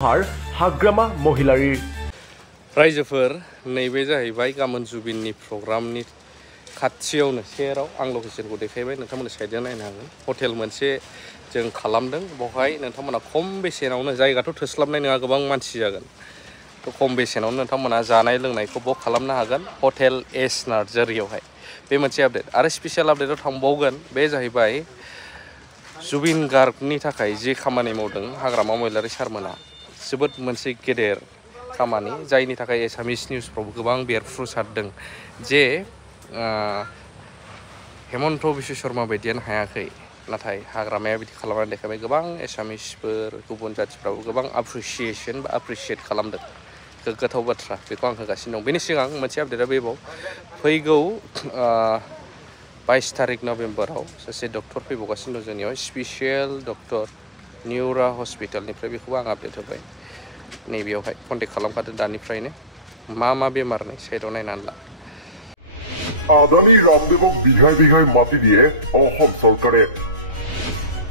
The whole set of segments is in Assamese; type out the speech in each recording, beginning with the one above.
हाग्रामा महिलारी रायजोफोर नैबे जाहैबाय गामोन जुबिननि प्रग्रामनि खाथियावनो सेराव आं लकेशनखौ देखायबाय नोंथांमोना साइडजों नायनो हागोन हटेल मोनसे जों खालामदों बहाय नोंथांमोना खम बेसेनावनो जायगाथ' थोस्लाबनाय नङा गोबां मानसि जागोन खम बेसेनावनो नोंथांमोना जानाय लोंनायखौ बुक खालामनो हागोन हटेल एस नार्जारियावहाय बे मोनसे आपडेट आरो स्पेशल आपडेटआव थांबावगोन बे जाहैबाय जुबिन गार्गनि थाखाय जे खामानि मावदों हाग्रामा महिलारी सारमोना जोबोद मोनसे गेदेर खामानि जायनि थाखाय एसामिस निउसफ्राव गोबां बेरफ्रुसारदों जे हेमन्त बिश्व शर्मा बायदियानो हायाखै नाथाय हाग्रामाया बिदि खालामनानै देखायबाय गोबां एसामिसफोर गुबुन जातिफ्राबो गोबां एप्रिसिएशन बा एप्रिसिएट खालामदों गोग्गाथाव बाथ्रा बेखौ आं होगासिनो दं बेनि सिगां मोनसे आपडेटआ बेबाव फैगौ 22 तारिख नभेम्बराव सासे डक्टर फैबावगासिनो दं जोंनियाव स्पेसियेल डक्टर निउरा हस्पिटालनिफ्राय बेखौबो आं आपडेट होबाय नैबेयावहाय कन्टेक्ट खालामखादों दानिफ्रायनो मा बेमार नै साइडआव नायनानै ला আদানি ৰামদেৱক বিঘাই বিঘাই মাটি দিয়ে অসম চৰকাৰে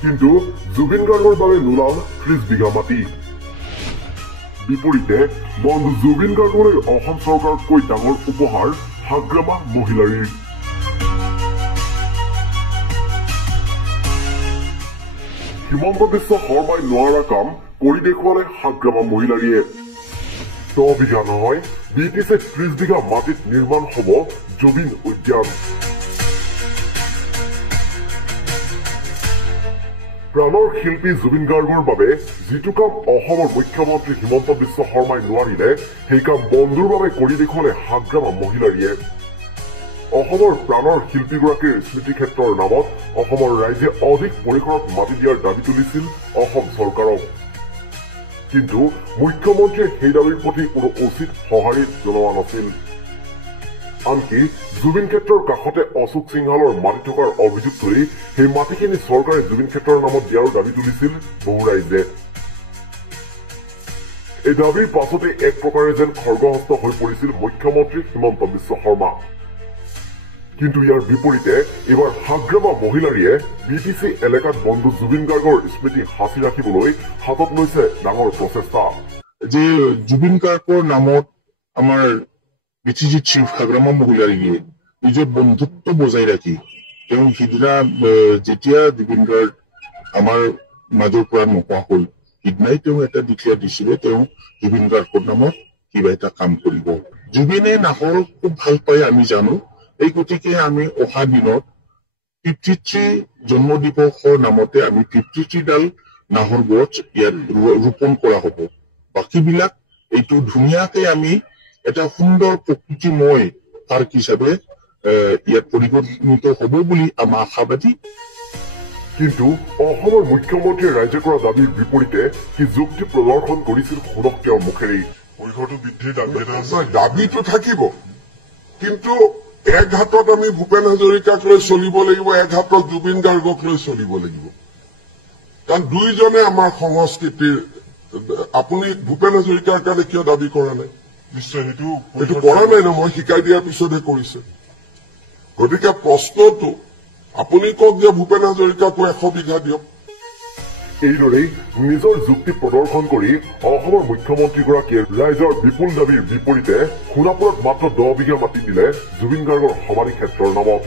কিন্তু জুবিন গাৰ্গৰ বাবে নোলাল 30 বিঘা মাটি বিপৰীতে বন্ধু জুবিন গাৰ্গলৈ অসম চৰকাৰতকৈ ডাঙৰ উপহাৰ হাগ্ৰামা মহিলাৰীৰ হিমন্ত বিশ্ব শৰ্মাই নোৱাৰা কাম কৰি দেখুৱালে হাগ্ৰামা মহিলাৰীয়ে 10 বিঘা নহয় BTC 30 বিঘা মাটিত নিৰ্মাণ হ'ব জুবিন উদ্যান প্ৰাণৰ শিল্পী জুবিন গাৰ্গৰ বাবে যিটো কাম অসমৰ মুখ্যমন্ত্ৰী হিমন্ত বিশ্ব শৰ্মাই নোৱাৰিলে সেই কাম বন্ধুৰ বাবে কৰি দেখুৱালে হাগ্ৰামা মহিলাৰীয়ে অসমৰ প্ৰাণৰ শিল্পীগৰাকীৰ স্মৃতি ক্ষেত্ৰৰ নামত অসমৰ ৰাইজে অধিক পৰিসৰত মাটি দিয়াৰ দাবী তুলিছিল অসম চৰকাৰক কিন্তু মুখ্যমন্ত্ৰীয়ে সেই দাবীৰ প্ৰতি কোনো উচিত সঁহাৰি জনোৱা নাছিল আনকি জুবিন ক্ষেত্ৰৰ কাষতে অশোক সিংহালৰ মাটি থকাৰ অভিযোগ তুলি সেই মাটিখিনি চৰকাৰে জুবিন ক্ষেত্ৰৰ নামত দিয়াৰ দাবী তুলিছিল বহু ৰাইজে এই দাবীৰ পাছতে এক প্ৰকাৰে যেন খৰ্গহস্ত হৈ পৰিছিল মুখ্যমন্ত্ৰী হিমন্ত বিশ্ব শৰ্মা কিন্তু ইয়াৰ বিপৰীতে এবাৰ হাগ্ৰামা মহিলাৰীয়ে BTC এলেকাত বন্ধু জুবিন গাৰ্গৰ স্মৃতি সাঁচি ৰাখিবলৈ হাতত লৈছে ডাঙৰ প্ৰচেষ্টা যে জুবিন গাৰ্গৰ নামত আমাৰ BTC চিফ হাগ্ৰামা মহিলাৰীয়ে নিজৰ বন্ধুত্ব বজাই ৰাখি তেওঁ সিদিনা যেতিয়া জুবিন গাৰ্গ আমাৰ মাজৰ পৰা নোহোৱা হ'ল সিদিনাই তেওঁ এটা ডিক্লেয়াৰ দিছিলে তেওঁ জুবিন গাৰ্গৰ নামত কিবা এটা কাম কৰিব জুবিনে নাহৰক খুব ভাল পায় আমি জানো এই গতিকে আমি অহা দিনত 53 জন্ম দিৱসৰ নামতে আমি 53 ডাল নাহৰ গছ ইয়াত ৰোপণ কৰা হ'ব বাকিবিলাক এইটো ধুনীয়াকৈ আমি এটা সুন্দৰ প্ৰকৃতিময় পাৰ্ক হিচাপে ইয়াত পৰিগণিত হ'ব বুলি আমাৰ আশাবাদী কিন্তু অসমৰ মুখ্যমন্ত্ৰীয়ে ৰাইজে কৰা দাবীৰ বিপৰীতে কি যুক্তি প্ৰদৰ্শন কৰিছিল শুনক তেওঁৰ মুখেৰে পইচাটো বৃদ্ধিৰ দাবী এটা আছে দাবীটো থাকিব কিন্তু এক হাতত আমি ভূপেন হাজৰিকাক লৈ চলিব লাগিব এক হাতত জুবিন গাৰ্গক লৈ চলিব লাগিব কাৰণ দুইজনে আমাৰ সংস্কৃতিৰ আপুনি ভূপেন হাজৰিকাৰ কাৰণে কিয় দাবী কৰা নাই নিশ্চয় সেইটো কৰা নাই ন মই শিকাই দিয়াৰ পিছতহে কৰিছে গতিকে প্ৰশ্নটো আপুনি কওক যে ভূপেন হাজৰিকাকো 100 বিঘা দিয়ক এইদৰেই নিজৰ যুক্তি প্ৰদৰ্শন কৰি অসমৰ মুখ্যমন্ত্ৰীগৰাকীয়ে ৰাইজৰ বিপুল দাবীৰ বিপৰীতে সোণাপুৰত মাত্ৰ 10 বিঘা মাটি দিলে জুবিন গাৰ্গৰ সমাধি ক্ষেত্ৰৰ নামত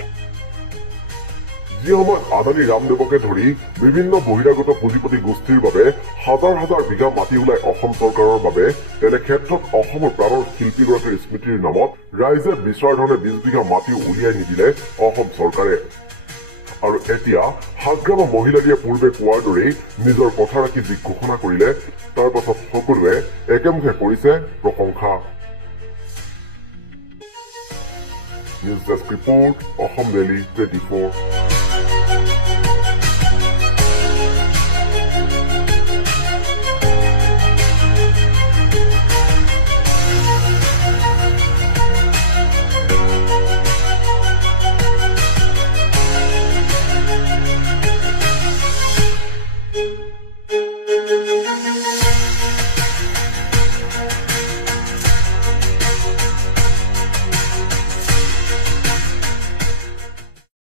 যি সময়ত আদানি ৰামদেৱকে ধৰি বিভিন্ন বহিৰাগত পুঁজিপতি গোষ্ঠীৰ বাবে হাজাৰ হাজাৰ বিঘা মাটি ওলাই অসম চৰকাৰৰ বাবে তেনে ক্ষেত্ৰত অসমৰ প্ৰাণৰ শিল্পীগৰাকীৰ স্মৃতিৰ নামত ৰাইজে বিচৰা ধৰণে 20 বিঘা মাটি উলিয়াই নিদিলে অসম চৰকাৰে আৰু এতিয়া হাগ্ৰামা মহিলাৰীয়ে পূৰ্বে কোৱাৰ দৰেই নিজৰ কথা ৰাখি যি ঘোষণা কৰিলে তাৰ পাছত সকলোৱে একেমুখে কৰিছে প্ৰশংসা news desk report Assam daily 24